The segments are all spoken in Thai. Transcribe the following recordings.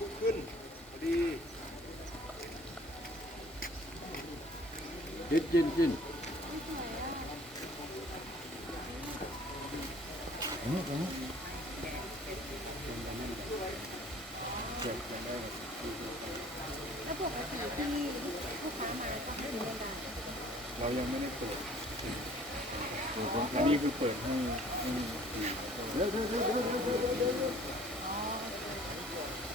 พุ่ขึ้นดีกินกินจิ้นแล้วปกติที่ลูกค้ามาก็ให้ดูเวลาเรายังไม่ได้เปิดอันนี้คือเปิดให้ให้ดูแล้ว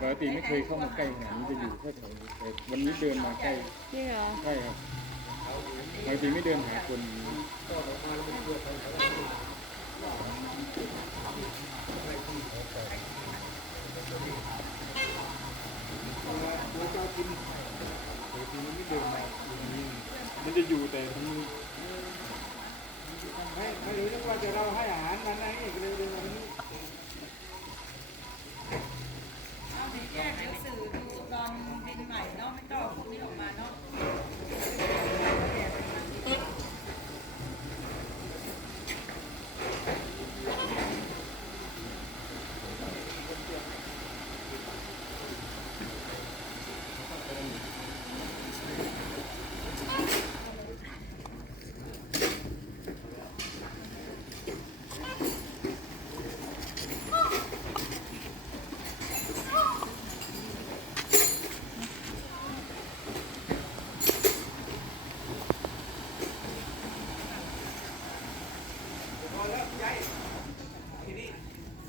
ปกติไม่เคยเข้ามาใกล้ขนาดนี้จะอยู่แค่แถวนี้แต่วันนี้เดินมาใกล้จริงเหรอใช่ครับบางทีไม่เดินหาคนมันจะอยู่แต่ที่ไม่ไม่รู้นึกว่าจะเราให้อาหารมันนะนี่ Oh my god.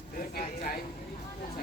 เดือดใจใจใจ